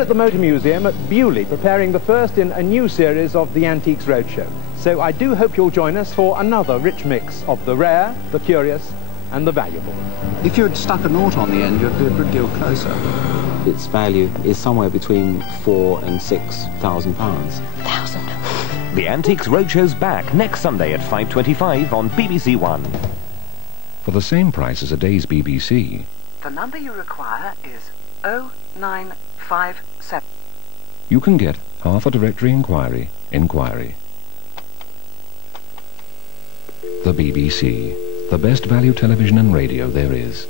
at the Motor Museum at Bewley, preparing the first in a new series of the Antiques Roadshow. So I do hope you'll join us for another rich mix of the rare, the curious and the valuable. If you'd stuck a naught on the end, you'd be a good deal closer. Its value is somewhere between £4,000 and £6,000. The Antiques Roadshow's back next Sunday at 5:25 on BBC One. For the same price as a day's BBC. The number you require is 0957. You can get half a directory inquiry. The BBC, the best value television and radio there is.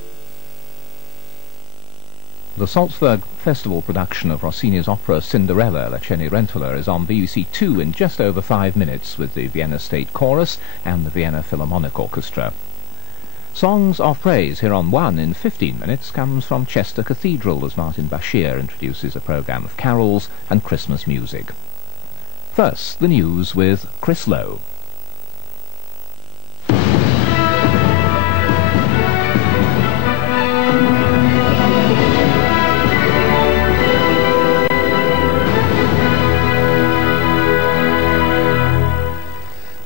The Salzburg Festival production of Rossini's opera Cinderella, La Cenerentola, is on BBC Two in just over 5 minutes with the Vienna State Chorus and the Vienna Philharmonic Orchestra. Songs of Praise here on One in 15 minutes comes from Chester Cathedral as Martin Bashir introduces a programme of carols and Christmas music. First, the news with Chris Lowe.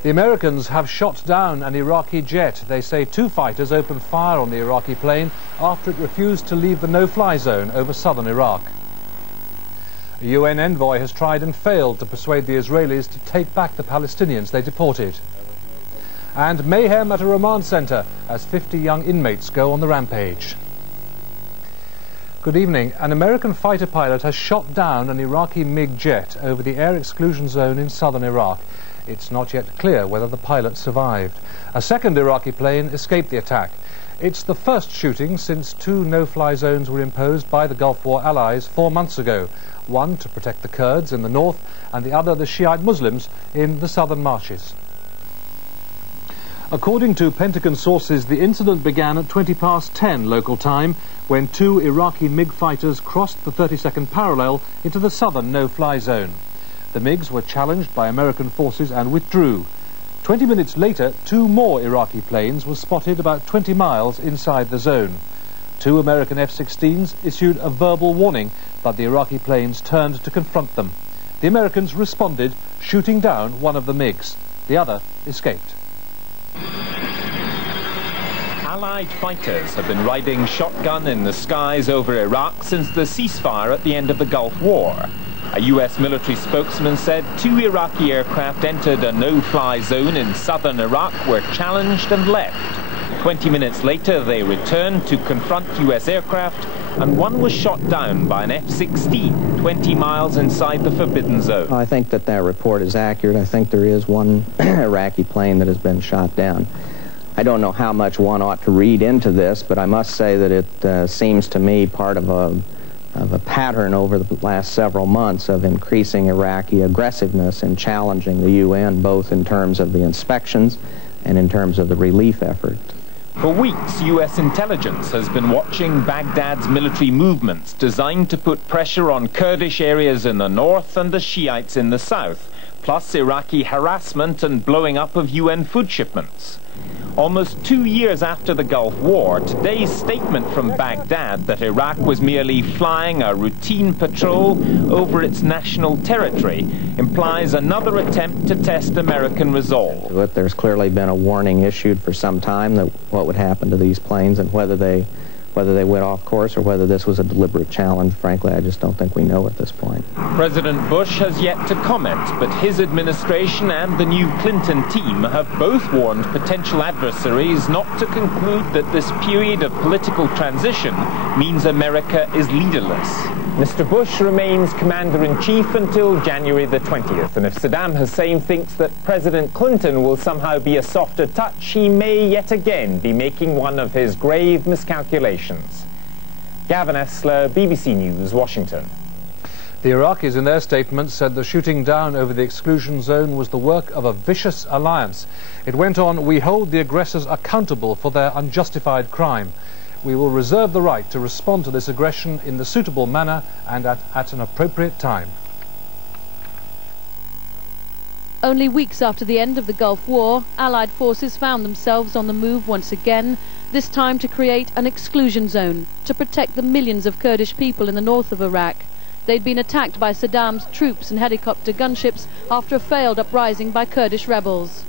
The Americans have shot down an Iraqi jet. They say 2 fighters opened fire on the Iraqi plane after it refused to leave the no-fly zone over southern Iraq. A UN envoy has tried and failed to persuade the Israelis to take back the Palestinians they deported. And mayhem at a remand centre as 50 young inmates go on the rampage. Good evening. An American fighter pilot has shot down an Iraqi MiG jet over the air exclusion zone in southern Iraq. It's not yet clear whether the pilot survived. A second Iraqi plane escaped the attack. It's the first shooting since 2 no-fly zones were imposed by the Gulf War allies 4 months ago. One to protect the Kurds in the north and the other the Shiite Muslims in the southern marches. According to Pentagon sources, the incident began at 10 local time when 2 Iraqi MiG fighters crossed the 32nd parallel into the southern no-fly zone. The MiGs were challenged by American forces and withdrew. 20 minutes later, 2 more Iraqi planes were spotted about 20 miles inside the zone. 2 American F-16s issued a verbal warning, but the Iraqi planes turned to confront them. The Americans responded, shooting down one of the MiGs. The other escaped. Allied fighters have been riding shotgun in the skies over Iraq since the ceasefire at the end of the Gulf War. A US military spokesman said 2 Iraqi aircraft entered a no-fly zone in southern Iraq, were challenged and left. 20 minutes later, they returned to confront US aircraft, and one was shot down by an F-16 20 miles inside the forbidden zone. I think that report is accurate. I think there is one Iraqi plane that has been shot down. I don't know how much one ought to read into this, but I must say that it seems to me part of a pattern over the last several months of increasing Iraqi aggressiveness and challenging the UN, both in terms of the inspections and in terms of the relief effort. For weeks, US intelligence has been watching Baghdad's military movements designed to put pressure on Kurdish areas in the north and the Shiites in the south, plus Iraqi harassment and blowing up of UN food shipments. Almost 2 years after the Gulf War, today's statement from Baghdad that Iraq was merely flying a routine patrol over its national territory implies another attempt to test American resolve. But there's clearly been a warning issued for some time that what would happen to these planes and whether they went off course or whether this was a deliberate challenge. Frankly, I just don't think we know at this point. President Bush has yet to comment, but his administration and the new Clinton team have both warned potential adversaries not to conclude that this period of political transition means America is leaderless. Mr. Bush remains commander-in-chief until January the 20th, and if Saddam Hussein thinks that President Clinton will somehow be a softer touch, he may yet again be making one of his grave miscalculations. Gavin Esler, BBC News, Washington. The Iraqis in their statement said the shooting down over the exclusion zone was the work of a vicious alliance. It went on, "We hold the aggressors accountable for their unjustified crime. We will reserve the right to respond to this aggression in the suitable manner and at an appropriate time." Only weeks after the end of the Gulf War, Allied forces found themselves on the move once again, this time to create an exclusion zone to protect the millions of Kurdish people in the north of Iraq. They'd been attacked by Saddam's troops and helicopter gunships after a failed uprising by Kurdish rebels.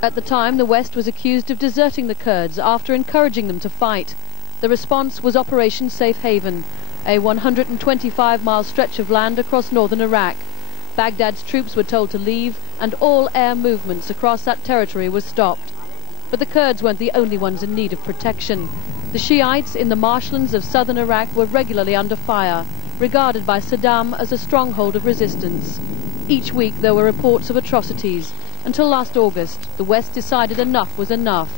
At the time, the West was accused of deserting the Kurds after encouraging them to fight. The response was Operation Safe Haven, a 125-mile stretch of land across northern Iraq. Baghdad's troops were told to leave, and all air movements across that territory were stopped. But the Kurds weren't the only ones in need of protection. The Shiites in the marshlands of southern Iraq were regularly under fire, regarded by Saddam as a stronghold of resistance. Each week there were reports of atrocities, until last August the West decided enough was enough.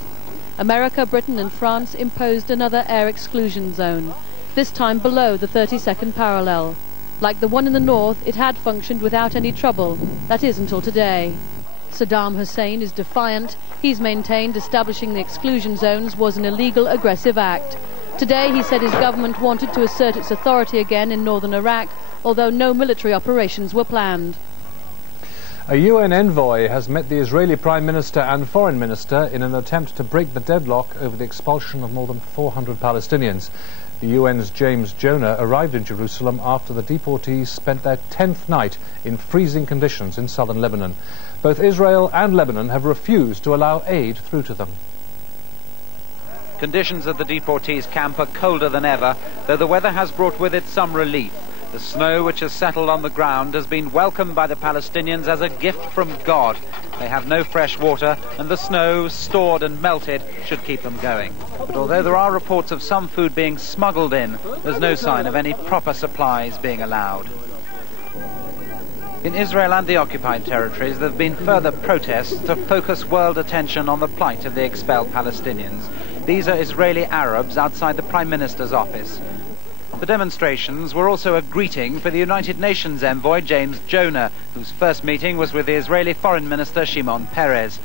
America, Britain and France imposed another air exclusion zone, this time below the 32nd parallel. Like the one in the north, it had functioned without any trouble, that is until today. Saddam Hussein is defiant. He's maintained establishing the exclusion zones was an illegal, aggressive act. Today he said his government wanted to assert its authority again in northern Iraq, although no military operations were planned. A UN envoy has met the Israeli Prime Minister and Foreign Minister in an attempt to break the deadlock over the expulsion of more than 400 Palestinians. The UN's James Jonah arrived in Jerusalem after the deportees spent their 10th night in freezing conditions in southern Lebanon. Both Israel and Lebanon have refused to allow aid through to them. Conditions at the deportees' camp are colder than ever, though the weather has brought with it some relief. The snow which has settled on the ground has been welcomed by the Palestinians as a gift from God. They have no fresh water, and the snow, stored and melted, should keep them going. But although there are reports of some food being smuggled in, there's no sign of any proper supplies being allowed. In Israel and the occupied territories, there have been further protests to focus world attention on the plight of the expelled Palestinians. These are Israeli Arabs outside the Prime Minister's office. The demonstrations were also a greeting for the United Nations envoy James Jonah, whose first meeting was with the Israeli Foreign Minister Shimon Peres.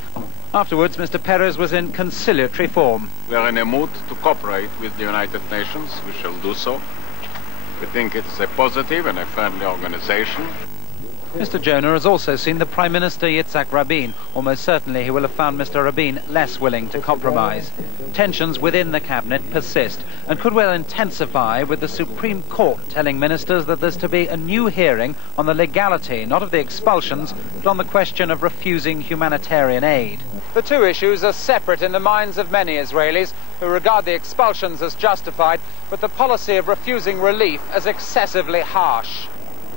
Afterwards, Mr. Peres was in conciliatory form. We are in a mood to cooperate with the United Nations. We shall do so. We think it is a positive and a friendly organization. Mr. Jonah has also seen the Prime Minister Yitzhak Rabin. Almost certainly he will have found Mr. Rabin less willing to compromise. Tensions within the cabinet persist and could well intensify, with the Supreme Court telling ministers that there's to be a new hearing on the legality, not of the expulsions, but on the question of refusing humanitarian aid. The two issues are separate in the minds of many Israelis who regard the expulsions as justified, but the policy of refusing relief as excessively harsh.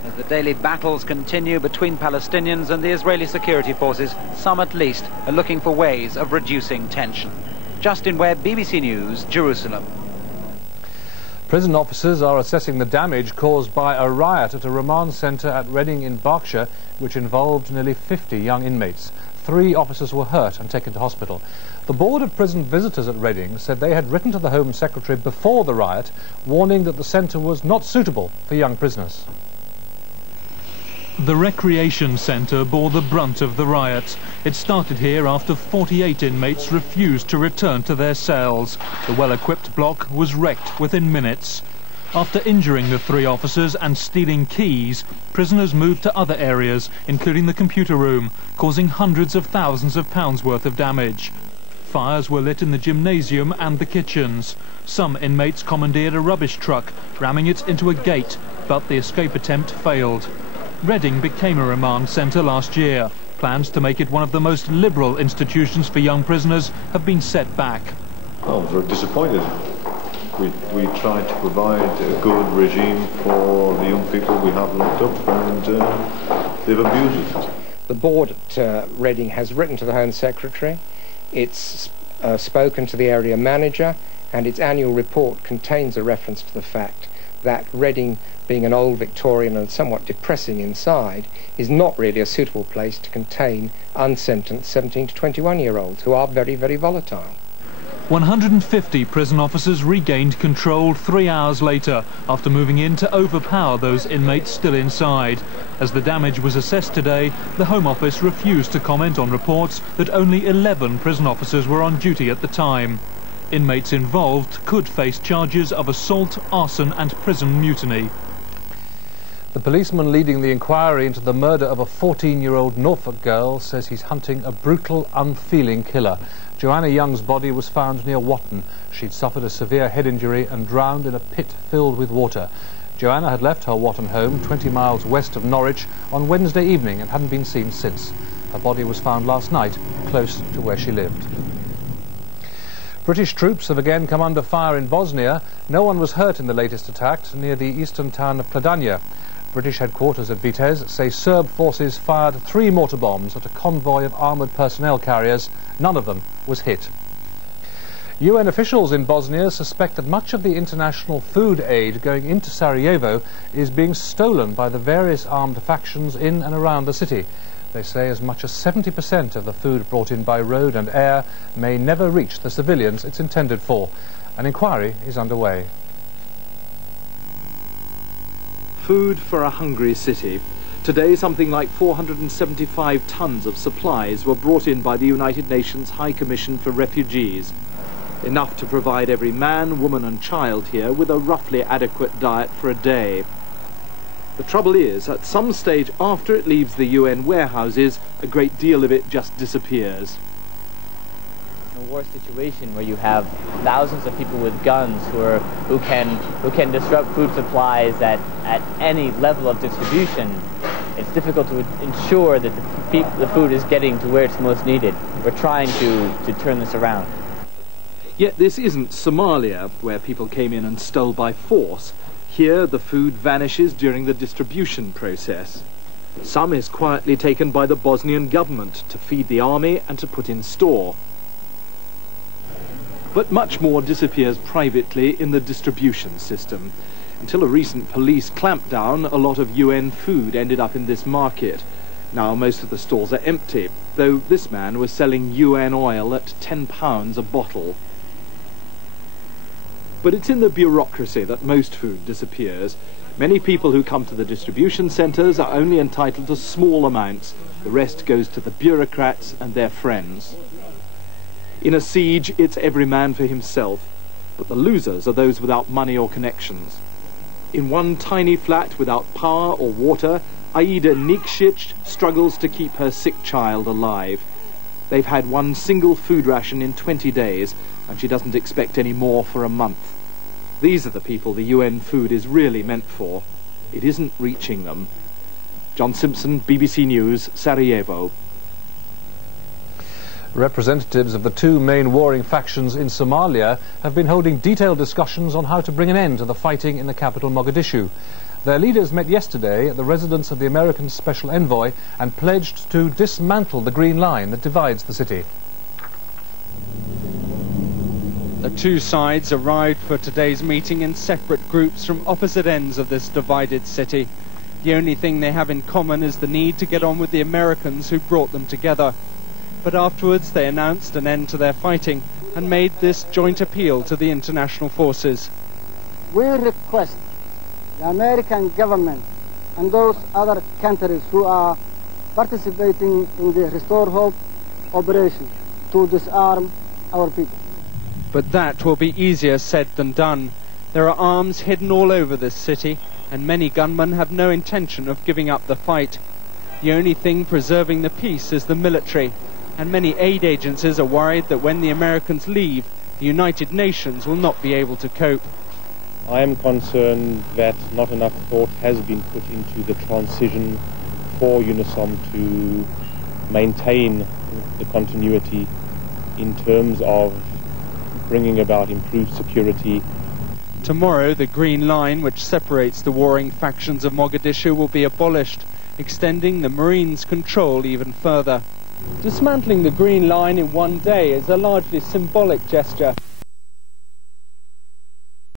As the daily battles continue between Palestinians and the Israeli security forces, some at least are looking for ways of reducing tension. Justin Webb, BBC News, Jerusalem. Prison officers are assessing the damage caused by a riot at a remand centre at Reading in Berkshire, which involved nearly 50 young inmates. 3 officers were hurt and taken to hospital. The Board of Prison Visitors at Reading said they had written to the Home Secretary before the riot, warning that the centre was not suitable for young prisoners. The recreation centre bore the brunt of the riot. It started here after 48 inmates refused to return to their cells. The well-equipped block was wrecked within minutes. After injuring the 3 officers and stealing keys, prisoners moved to other areas, including the computer room, causing hundreds of thousands of pounds worth of damage. Fires were lit in the gymnasium and the kitchens. Some inmates commandeered a rubbish truck, ramming it into a gate, but the escape attempt failed. Reading became a remand centre last year. Plans to make it one of the most liberal institutions for young prisoners have been set back. Oh, we're disappointed. We tried to provide a good regime for the young people we have locked up, and they've abused it. The board at Reading has written to the Home Secretary. It's spoken to the area manager, and its annual report contains a reference to the fact that Reading, being an old Victorian and somewhat depressing inside, is not really a suitable place to contain unsentenced 17 to 21-year-olds who are very, very volatile. 150 prison officers regained control 3 hours later after moving in to overpower those inmates still inside. As the damage was assessed today, the Home Office refused to comment on reports that only 11 prison officers were on duty at the time. Inmates involved could face charges of assault, arson and prison mutiny. The policeman leading the inquiry into the murder of a 14-year-old Norfolk girl says he's hunting a brutal, unfeeling killer. Joanna Young's body was found near Watton. She'd suffered a severe head injury and drowned in a pit filled with water. Joanna had left her Watton home 20 miles west of Norwich on Wednesday evening and hadn't been seen since. Her body was found last night, close to where she lived. British troops have again come under fire in Bosnia. No one was hurt in the latest attack near the eastern town of Kladanja. British headquarters at Vitez say Serb forces fired 3 mortar bombs at a convoy of armoured personnel carriers. None of them was hit. UN officials in Bosnia suspect that much of the international food aid going into Sarajevo is being stolen by the various armed factions in and around the city. They say as much as 70% of the food brought in by road and air may never reach the civilians it's intended for. An inquiry is underway. Food for a hungry city. Today, something like 475 tons of supplies were brought in by the United Nations High Commission for Refugees. Enough to provide every man, woman and child here with a roughly adequate diet for a day. The trouble is, at some stage after it leaves the UN warehouses, a great deal of it just disappears. In a war situation where you have thousands of people with guns who can disrupt food supplies at any level of distribution, it's difficult to ensure that the food is getting to where it's most needed. We're trying to turn this around. Yet this isn't Somalia, where people came in and stole by force. Here the food vanishes during the distribution process. Some is quietly taken by the Bosnian government to feed the army and to put in store. But much more disappears privately in the distribution system. Until a recent police clampdown, a lot of UN food ended up in this market. Now most of the stalls are empty, though this man was selling UN oil at £10 a bottle. But it's in the bureaucracy that most food disappears. Many people who come to the distribution centres are only entitled to small amounts. The rest goes to the bureaucrats and their friends. In a siege, it's every man for himself, but the losers are those without money or connections. In one tiny flat without power or water, Aida Nikšić struggles to keep her sick child alive. They've had one single food ration in 20 days, and she doesn't expect any more for a month. These are the people the UN food is really meant for. It isn't reaching them. John Simpson, BBC News, Sarajevo. Representatives of the 2 main warring factions in Somalia have been holding detailed discussions on how to bring an end to the fighting in the capital Mogadishu. Their leaders met yesterday at the residence of the American Special Envoy and pledged to dismantle the Green Line that divides the city. The 2 sides arrived for today's meeting in separate groups from opposite ends of this divided city. The only thing they have in common is the need to get on with the Americans who brought them together. But afterwards they announced an end to their fighting and made this joint appeal to the international forces. We request the American government and those other countries who are participating in the Restore Hope operation to disarm our people. But that will be easier said than done. There are arms hidden all over this city, and many gunmen have no intention of giving up the fight. The only thing preserving the peace is the military, and many aid agencies are worried that when the Americans leave, the United Nations will not be able to cope. I am concerned that not enough thought has been put into the transition for UNISOM to maintain the continuity in terms of bringing about improved security. Tomorrow, the Green Line, which separates the warring factions of Mogadishu, will be abolished, extending the Marines' control even further. Dismantling the Green Line in one day is a largely symbolic gesture.